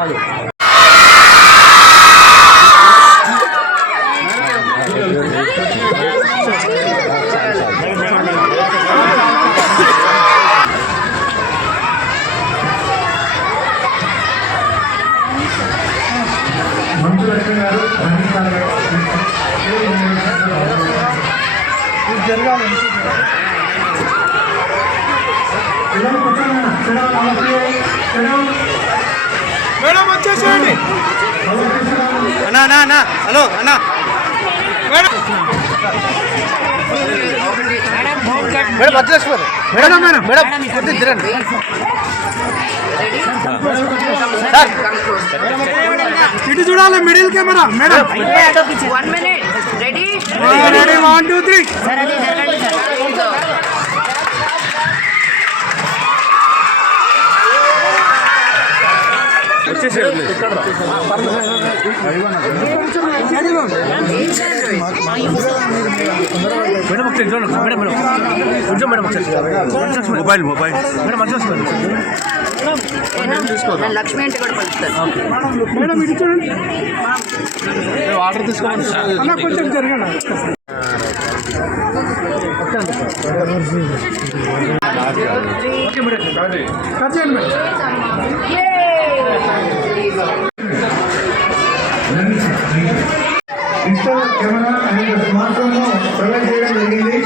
చాలు. మేడం వచ్చేసేయండి. అన్నా అన్నా అన్నా హలో అన్నా మేడం మేడం వచ్చేసుకోరు మేడం మేడం మేడం కొద్ది తిరండి సార్. ఇటు చూడాలి middle camera madam. 1 minute. Ready ready 1 2 3. Mobile mobile Lakshmi అంటే కూడా పలుకుతారు. ఆర్డర్ తీసుకోండి కొంచెం జరగండి. Camera and smart phone provide చేయడం జరిగింది.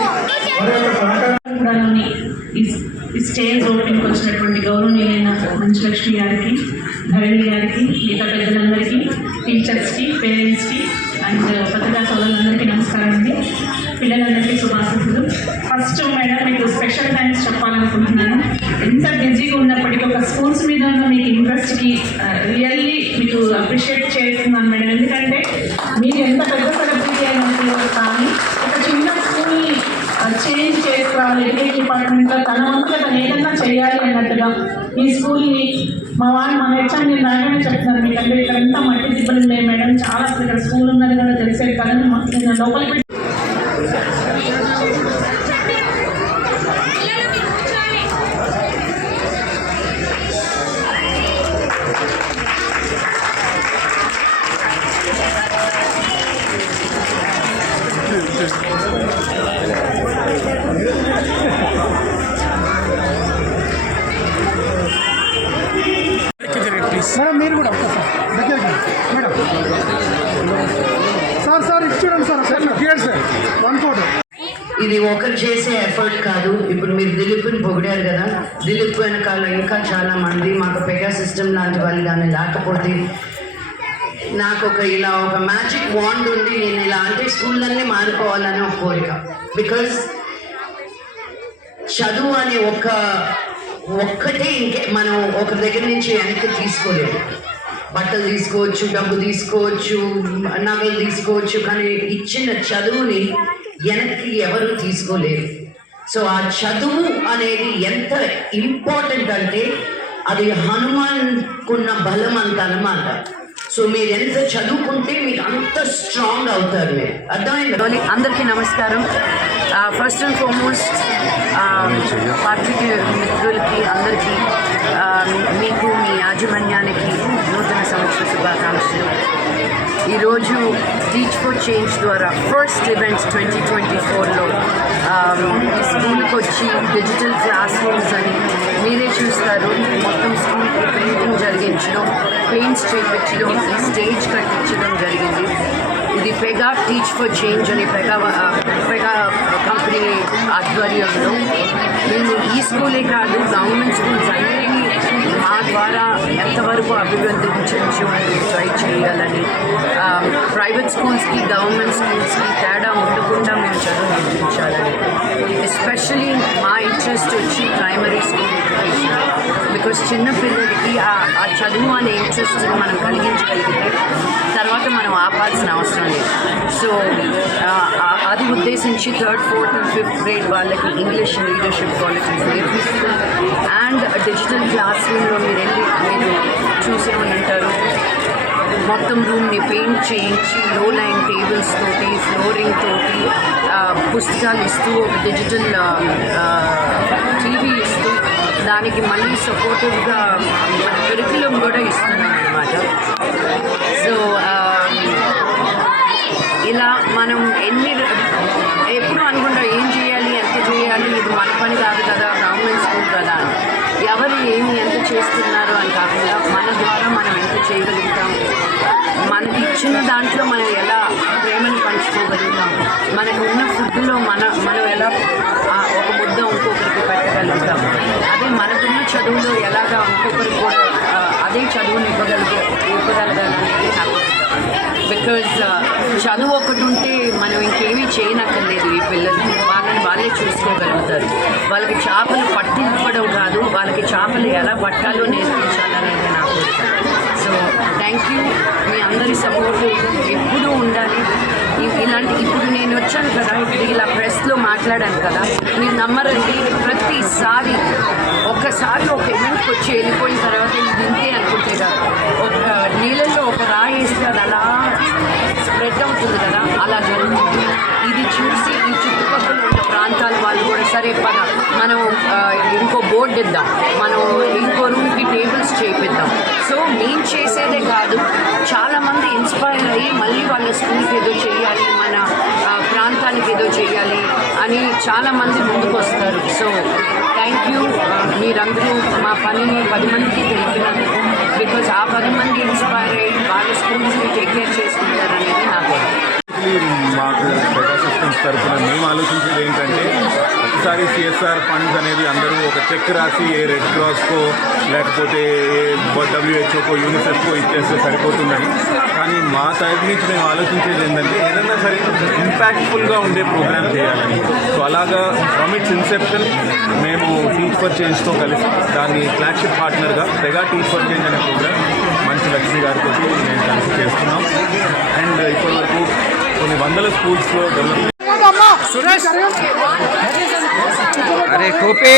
ఈ స్టేజ్ ఓపెనింగ్కి వచ్చినటువంటి గౌరవనీయులైన మంచులక్ష్మి గారికి, ధరణి గారికి, మిగతా పెద్దలందరికీ, టీచర్స్కి, పేరెంట్స్కి అండ్ పత్రికా సోదరులందరికీ నమస్కారం అండి. పిల్లలందరికీ శుభాశీస్సులు. ఫస్ట్ మేడం మీకు స్పెషల్ థ్యాంక్స్ చెప్పాలనుకుంటున్నాను. ఎంత బిజీగా ఉన్నప్పటికీ ఒక స్కూల్స్ మీద ఉన్న మీకు ఇంట్రెస్ట్కి రియల్లీ మీకు అప్రిషియేట్ చేస్తున్నాను మేడం. ఎందుకంటే మీరు ఎంత పెద్ద సెలబ్రిటీ అయినప్పుడు కానీ ఒక చిన్న స్కూల్ని చేంజ్ చేసుకోవాలి, ఎడ్యుకేషన్ డిపార్ట్మెంట్లో తన వంతుగా తను ఏదన్నా చేయాలి అన్నట్టుగా ఈ స్కూల్ని మా హెచ్ఎం నేను నాగానే చెప్తున్నాను. మీకంటే ఇక్కడ ఎంత మట్టి దిబ్బలు ఉన్నాయి మేడం, చాలా అసలు ఇక్కడ స్కూల్ ఉన్నది కూడా తెలిసేది కదా. నేను లోపలికి మేడం మీరు కూడా దగ్గరికి మేడం. సార్ ఇచ్చేయండి సార్. Sir 1 photo. ఇది ఒకరు చేసే ఎఫర్ట్ కాదు. ఇప్పుడు మీరు దిలీప్ని పొగిడారు కదా, దిలీప్ వెనకాల ఇంకా చాలా మంది మాకు పెగా సిస్టమ్ లాంటి వాళ్ళు కానీ లేకపోతే నాకు ఇలా ఒక మ్యాజిక్ వాండ్ ఉంది. నేను ఇలాంటి స్కూళ్ళన్నీ మారిపోవాలని ఒక కోరిక. బికాజ్ చదువు అనే ఒక్కటే ఇంకే మనం ఒకరి దగ్గర నుంచి వెనక్కి తీసుకోలేము. బట్టలు తీసుకోవచ్చు, డబ్బు తీసుకోవచ్చు, నగలు తీసుకోవచ్చు, కానీ ఇచ్చిన చదువుని వెనక్కి ఎవరు తీసుకోలేరు. సో ఆ చదువు అనేది ఎంత ఇంపార్టెంట్ అంటే అది హనుమాన్కున్న బలం అంత అన్నమాట. సో మీరు ఎంత చదువుకుంటే మీరు అంత స్ట్రాంగ్ అవుతారు. మీరు అర్థమైంది. అందరికీ నమస్కారం. ఫస్ట్ అండ్ ఫార్మోస్ట్ పార్టీకి మిత్రులకి అందరికీ మీకు మీ యాజమాన్యానికి నూతన సంవత్సర శుభాకాంక్షలు. ఈరోజు టీచ్ ఫర్ చేంజ్ ద్వారా ఫస్ట్ ఈవెంట్స్ 2024లో ఈ స్కూల్కి వచ్చి డిజిటల్ క్లాస్ రూమ్స్ అని మీరే చూస్తారు. మొత్తం స్కూల్కి పెయింటింగ్ జరిగించడం, పెయింట్స్ చేయించడం, ఈ స్టేజ్ కట్టించడం జరిగింది. ఇది పెగా టీచ్ ఫర్ చేంజ్ అని పెగా కంపెనీ ఆధ్వర్యంలో మేము ఈ స్కూలే కాదు గవర్నమెంట్ స్కూల్స్ అన్నిటినీ మా ద్వారా ఎంతవరకు అభివృద్ధించడానికి ట్రై చేయాలని, ప్రైవేట్ స్కూల్స్కి గవర్నమెంట్ స్కూల్స్కి తేడా ఉండకుండా మేము చదువు నేర్పించాలని. ఎస్పెషలీ మా ఇంట్రెస్ట్ వచ్చి ప్రైమరీ స్కూల్ ఎడ్యుకేషన్. బికాస్ చిన్నపిల్లలకి ఆ చదువు అనే ఇంట్రెస్ట్ని మనం కలిగించగలిగితే తర్వాత మనం ఆపాల్సిన అవసరం లేదు. సో అది ఉద్దేశించి 3rd, 4th and 5th grade వాళ్ళకి ఇంగ్లీష్ లీడర్షిప్ క్వాలిటీస్ నేర్పిస్తూ అండ్ డిజిటల్ క్లాస్ రూమ్లో మీరు చూసే ఉంటారు. మొత్తం రూమ్ని పెయింట్ చేయించి లో లైన్ టేబుల్స్ తోటి, ఫ్లోరింగ్ తోటి, పుస్తకాలు ఇస్తూ, ఒక డిజిటల్ టీవీ ఇస్తూ దానికి మళ్ళీ సపోర్టివ్గా కరికులం కూడా ఇస్తున్నాం అన్నమాట. సో ఇలా మనం ఎప్పుడు అనుకుంటాం ఏం చేయాలి, ఎంత చేయాలి, ఇది మన పని కాదు కదా, గవర్నమెంట్ స్కూల్ కదా అని. ఎవరు ఎంత చేస్తున్నారు అని కాకుండా మన ద్వారా మనం ఎంత చేయగలుగుతాం, మనకి ఇచ్చిన దాంట్లో మనం ఎలా ప్రేమను పంచుకోగలుగుతాం, మనకు ఉన్న ఫుడ్లో మనం ఎలా ఒక ముద్ద ఇంకొకరికి పెట్టగలుగుతాం, అదే మనకున్న చదువులో ఎలాగా ఇంకొకరికి కూడా అదే చదువుని ఇవ్వగలగాలనేది నాకు. బికాజ్ చదువు ఒకటి ఉంటే మనం ఇంకేమీ చేయనక్కర్లేదు. ఈ పిల్లలు వాళ్ళే చూసుకోగలుగుతారు. వాళ్ళకి చేపలు పట్టింపడం కాదు, వాళ్ళకి చేపలు ఎలా పట్టాలో నేర్పించాలనేది నాకు. So thank you. మీ అందరి సపోర్టు ఎప్పుడూ ఉండాలి. ఇప్పుడు నేను వచ్చాను కదా, ఇప్పుడు ఇలా ప్రెస్లో మాట్లాడాను కదా, మీరు నమ్మరండి, ప్రతిసారి ఒక్కసారి ఒక ఈవెంట్కి వచ్చి వెళ్ళిపోయిన తర్వాత ఇది ఇంతే అనుకుంటే కదా, ఒక నీళ్ళల్లో ఒక రాయి వేస్తే అది అలా స్ప్రెడ్ అవుతుంది కదా, అలా జరుగుతుంది. ఇది చూసి ఈ చుట్టుపక్కల ఉన్న ప్రాంతాల వాళ్ళు కూడా సరే పద మనం ఇంకో బోర్డు ఇద్దాం, మనం ఇంకో రూమ్కి టేబుల్స్ చేపిద్దాం. సో మేము చేసేదే కాదు, చాలామంది ఇన్స్పైర్ అయ్యి మళ్ళీ వాళ్ళ స్కూల్కి ఏదో చేయాలి, మన ప్రాంతానికి ఏదో చేయాలి అని చాలామంది ముందుకు వస్తారు. So thank you. మీరందరూ మా పనిని 10 మందికి తెలిపినందుకు. బికాజ్ ఆ 10 మంది ఇన్స్పైర్ అయ్యి వాళ్ళ స్కూల్స్ని టేక్ కేర్ చేసుకుంటారనేది నాకు. మాకు మెగా సిస్టమ్స్ తరఫున మేము ఆలోచించేది ఏంటంటే, ఒకసారి సిఎస్ఆర్ ఫండ్స్ అనేది అందరూ ఒక చెక్ రాసి ఏ రెడ్ క్రాస్కో లేకపోతే డబ్ల్యూహెచ్ఓకో యూనిసెఫ్కో ఇచ్చేస్తే సరిపోతుందని. కానీ మా సైడ్ నుంచి మేము ఆలోచించేది ఏంటంటే ఏదైనా సరే ఇంపాక్ట్ఫుల్గా ఉండే ప్రోగ్రామ్ చేయాలని. సో అలాగా ఫ్రమ్ ఇట్స్ ఇన్సెప్షన్ మేము టీచ్ ఫర్ చేంజ్తో కలిసి దాన్ని ఫ్లాగ్షిప్ పార్ట్నర్గా మెగా టీచ్ ఫర్ చేంజ్ అనే ప్రోగ్రామ్ మంచి లక్ష్మి గారితో మేము కలిసి చేస్తున్నాం. అండ్ ఇప్పటివరకు కొన్ని 100 స్కూల్స్లో డెవలప్. అరే కోపే